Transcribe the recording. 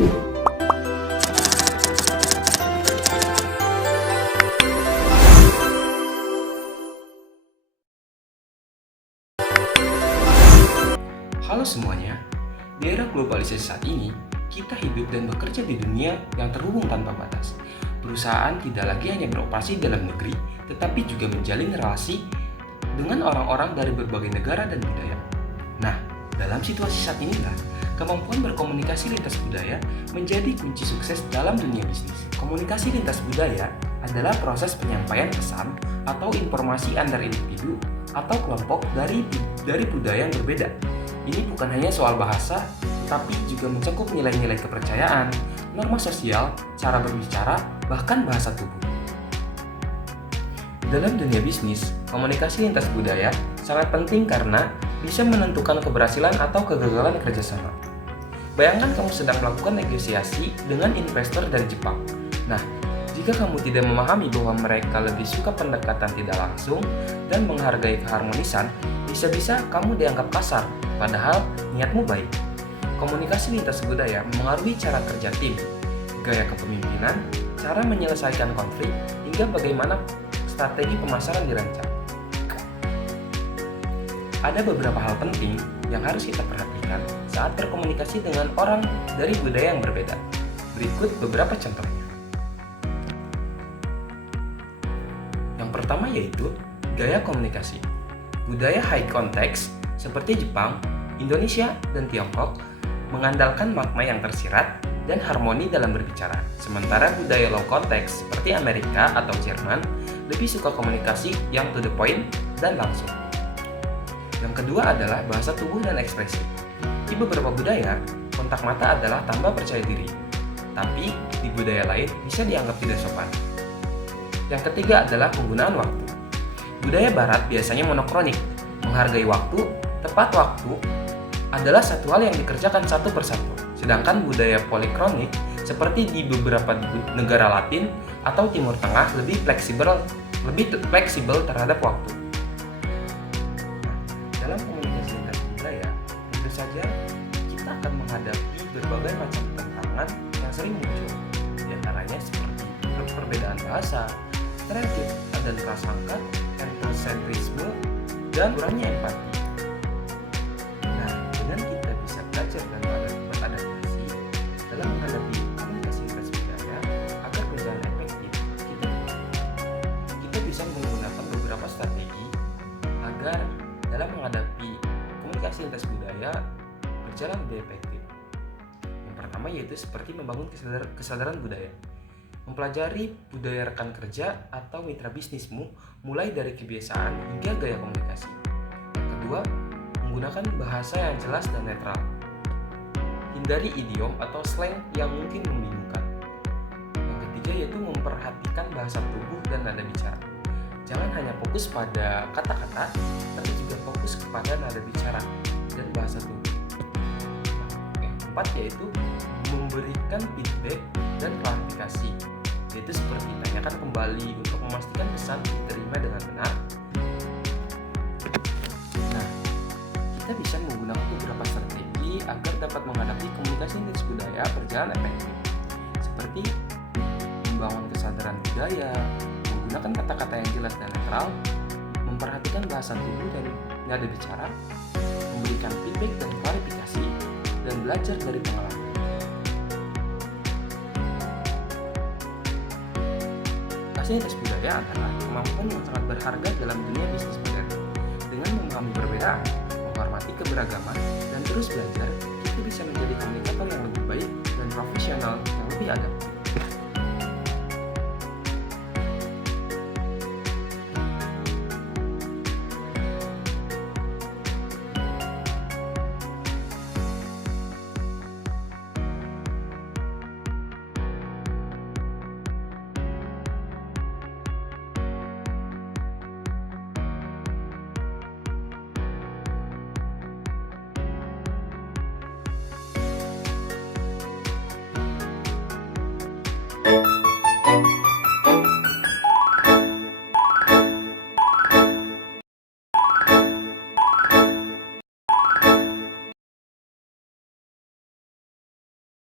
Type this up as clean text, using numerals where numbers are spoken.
Halo semuanya, di era globalisasi saat ini, kita hidup dan bekerja di dunia yang terhubung tanpa batas. Perusahaan tidak lagi hanya beroperasi dalam negeri, tetapi juga menjalin relasi dengan orang-orang dari berbagai negara dan budaya. Nah, dalam situasi saat inilah, kemampuan berkomunikasi lintas budaya menjadi kunci sukses dalam dunia bisnis. Komunikasi lintas budaya adalah proses penyampaian pesan atau informasi antar individu atau kelompok dari budaya yang berbeda. Ini bukan hanya soal bahasa, tapi juga mencakup nilai-nilai kepercayaan, norma sosial, cara berbicara, bahkan bahasa tubuh. Dalam dunia bisnis, komunikasi lintas budaya sangat penting karena bisa menentukan keberhasilan atau kegagalan kerjasama. Bayangkan kamu sedang melakukan negosiasi dengan investor dari Jepang. Nah, jika kamu tidak memahami bahwa mereka lebih suka pendekatan tidak langsung dan menghargai keharmonisan, bisa-bisa kamu dianggap kasar, padahal niatmu baik. Komunikasi lintas budaya mengaruhi cara kerja tim, gaya kepemimpinan, cara menyelesaikan konflik, hingga bagaimana strategi pemasaran dirancang. Ada beberapa hal penting yang harus kita perhatikan saat berkomunikasi dengan orang dari budaya yang berbeda. Berikut beberapa contohnya. Yang pertama yaitu gaya komunikasi. Budaya high context seperti Jepang, Indonesia, dan Tiongkok mengandalkan makna yang tersirat dan harmoni dalam berbicara. Sementara budaya low context seperti Amerika atau Jerman lebih suka komunikasi yang to the point dan langsung. Yang kedua adalah bahasa tubuh dan ekspresi. Di beberapa budaya, kontak mata adalah tanda percaya diri, tapi di budaya lain bisa dianggap tidak sopan. Yang ketiga adalah penggunaan waktu. Budaya barat biasanya monokronik, menghargai waktu, tepat waktu adalah satu hal yang dikerjakan satu persatu. Sedangkan budaya polikronik seperti di beberapa negara Latin atau Timur Tengah lebih fleksibel terhadap waktu. Dalam komunikasi lintas budaya, tentu saja kita akan menghadapi berbagai macam tantangan yang sering muncul. Di antaranya seperti perbedaan bahasa, stereotip dan prasangka, etnosentrisme, dan kurangnya empati. Nah, dengan kita bisa belajar dan beradaptasi dalam menghadapi komunikasi lintas budaya agar berjalan efektif, kita bisa menggunakan beberapa strategi agar dalam menghadapi komunikasi lintas budaya berjalan lebih efektif. Yang pertama yaitu seperti membangun kesadaran budaya. Mempelajari budaya rekan kerja atau mitra bisnismu mulai dari kebiasaan hingga gaya komunikasi. Yang kedua, menggunakan bahasa yang jelas dan netral. Hindari idiom atau slang yang mungkin membingungkan. Yang ketiga yaitu memperhatikan bahasa tubuh dan nada bicara. Jangan hanya fokus pada kata-kata, tapi juga fokus kepada nada bicara dan bahasa tubuh. Yang keempat yaitu memberikan feedback dan klarifikasi, yaitu seperti tanyakan kembali untuk memastikan pesan diterima dengan benar. Nah, kita bisa menggunakan beberapa strategi agar dapat menghadapi komunikasi lintas budaya berjalan efektif, seperti membangun kesadaran budaya, menggunakan kata-kata yang jelas dan netral, memperhatikan bahasa tubuh dan nada bicara, memberikan feedback dan klarifikasi, dan belajar dari pengalaman. Komunikasi lintas budaya adalah kemampuan yang sangat berharga dalam dunia bisnis modern. Dengan memahami perbedaan, menghormati keberagaman, dan terus belajar, kita bisa menjadi komunikator yang lebih baik dan profesional yang lebih adaptif.